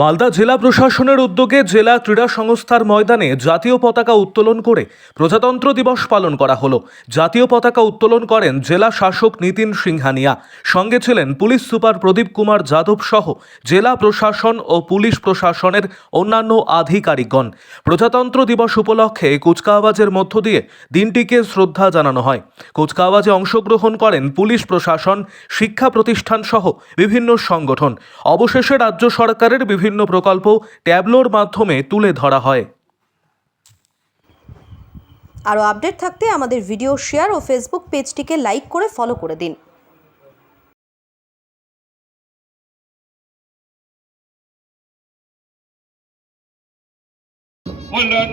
মালদা জেলা প্রশাসনের উদ্যোগে জেলা ক্রীড়া সংস্থার ময়দানে জাতীয় পতাকা উত্তোলন করে প্রজাতন্ত্র দিবস পালন করা হলো। জাতীয় পতাকা উত্তোলন করেন জেলা শাসক নিতিন সিংহানিয়া। সঙ্গে ছিলেন পুলিশ সুপার প্রদীপ কুমার যাদব সহ জেলা প্রশাসন ও পুলিশ প্রশাসনের অন্যান্য আধিকারিকগণ। প্রজাতন্ত্র দিবস উপলক্ষে কুচকাওয়াজের মধ্য দিয়ে দিনটিকে শ্রদ্ধা জানানো হয়। কুচকাওয়াজে অংশগ্রহণ করেন পুলিশ প্রশাসন, শিক্ষা প্রতিষ্ঠান সহ বিভিন্ন সংগঠন। অবশেষে রাজ্য সরকারের বিভিন্ন প্রকল্প ট্যাবলোর মাধ্যমে তুলে ধরা হয়। আরও আপডেট থাকতে আমাদের ভিডিও শেয়ার ও ফেসবুক পেজটিকে লাইক করে ফলো করে দিন। Well done.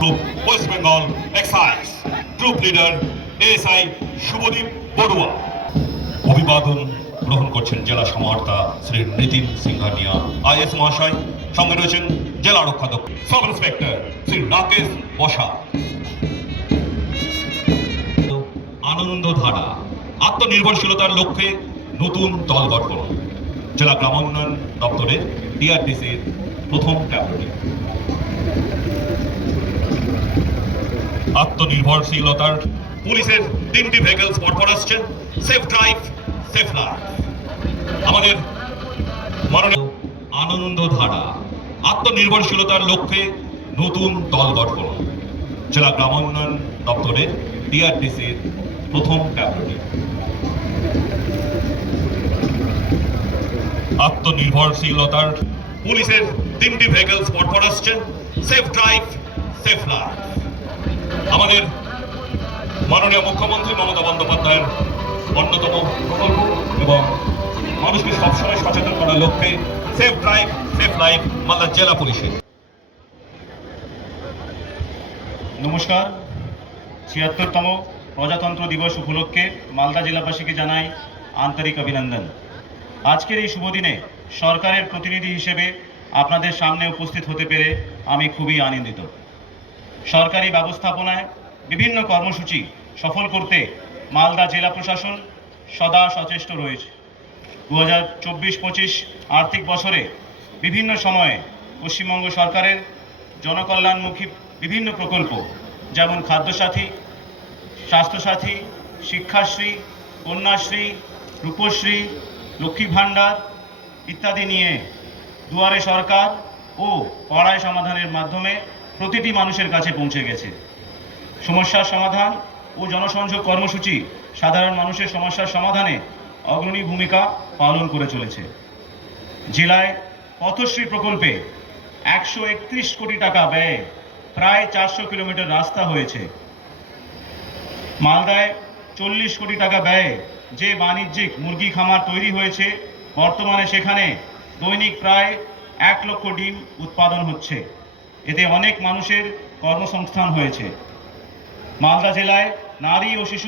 Group West Bengal Excise Group Leader ASI Subhadip Barua. অভিবাদন গ্রহণ করছেন জেলা সমাহর্তা শ্রী নিতিন সিংহানিয়া আইএস মহাশয়। সঙ্গে রয়েছেন জেলা রক্ষাধ্যক্ষ সাব ইন্সপেক্টর শ্রী রাকেশ বসা। আনন্দধারা আত্মনির্ভরশীলতার লক্ষ্যে নতুন দল গঠন। জেলা গ্রামোন্নয়ন দপ্তরের ডিআরডিসির প্রথম ট্যাবলেট। আত্মনির্ভরশীলতার পুলিশের 3টি ভেহিকলস পরপর আসছে। Safe drive safe life. আমাদের মাননীয় আনন্দধারা আত্মনির্ভরশীলতার লক্ষ্যে নতুন দল গঠন। জেলা গ্রামোন্নয়ন দপ্তরের ডিআরডিসির প্রথম ট্যাবলেট। আত্মনির্ভরশীলতার পুলিশের 3টি ভেহিকলস পরপর আসছে। Safe drive safe life. আমাদের মাননীয় মুখ্যমন্ত্রী মমতা বন্দ্যোপাধ্যায়ের অন্যতম প্রকল্প এবং মানুষকে সবসময় সচেতন করার লক্ষ্যে safe drive safe life Malda জেলা পুলিশের। নমস্কার। ৭৬তম প্রজাতন্ত্র দিবস উপলক্ষে মালদা জেলাবাসীকে জানাই আন্তরিক অভিনন্দন। আজকের এই শুভ দিনে সরকারের প্রতিনিধি হিসেবে আপনাদের সামনে উপস্থিত হতে পেরে আমি খুবই আনন্দিত। সরকারি ব্যবস্থাপনায় বিভিন্ন কর্মসূচি সফল করতে মালদা জেলা প্রশাসন সদা সচেষ্ট রয়েছে। ২০২৪-২৫ আর্থিক বছরে বিভিন্ন সময়ে পশ্চিমবঙ্গ সরকারের জনকল্যাণমুখী বিভিন্ন প্রকল্প যেমন খাদ্যসাথী, স্বাস্থ্যসাথী, শিক্ষাশ্রী, কন্যাশ্রী, রূপশ্রী, লক্ষ্মী ভাণ্ডার ইত্যাদি নিয়ে দুয়ারে সরকার ও পাড়ায় সমাধানের মাধ্যমে প্রতিটি মানুষের কাছে পৌঁছে গেছে। সমস্যার সমাধান ও জনসংযোগ কর্মসূচি সাধারণ মানুষের সমস্যার সমাধানে অগ্রণী ভূমিকা পালন করে চলেছে। জেলায় পথশ্রী প্রকল্পে ১৩১ কোটি টাকা ব্যয়ে প্রায় ৪০০ কিলোমিটার রাস্তা হয়েছে। মালদায় ৪০ কোটি টাকা ব্যয়ে যে বাণিজ্যিক মুরগি খামার তৈরি হয়েছে, বর্তমানে সেখানে দৈনিক প্রায় ১ লক্ষ ডিম উৎপাদন হচ্ছে। এতে অনেক মানুষের কর্মসংস্থান হয়েছে। মালদা জেলায় নারী ও শিশু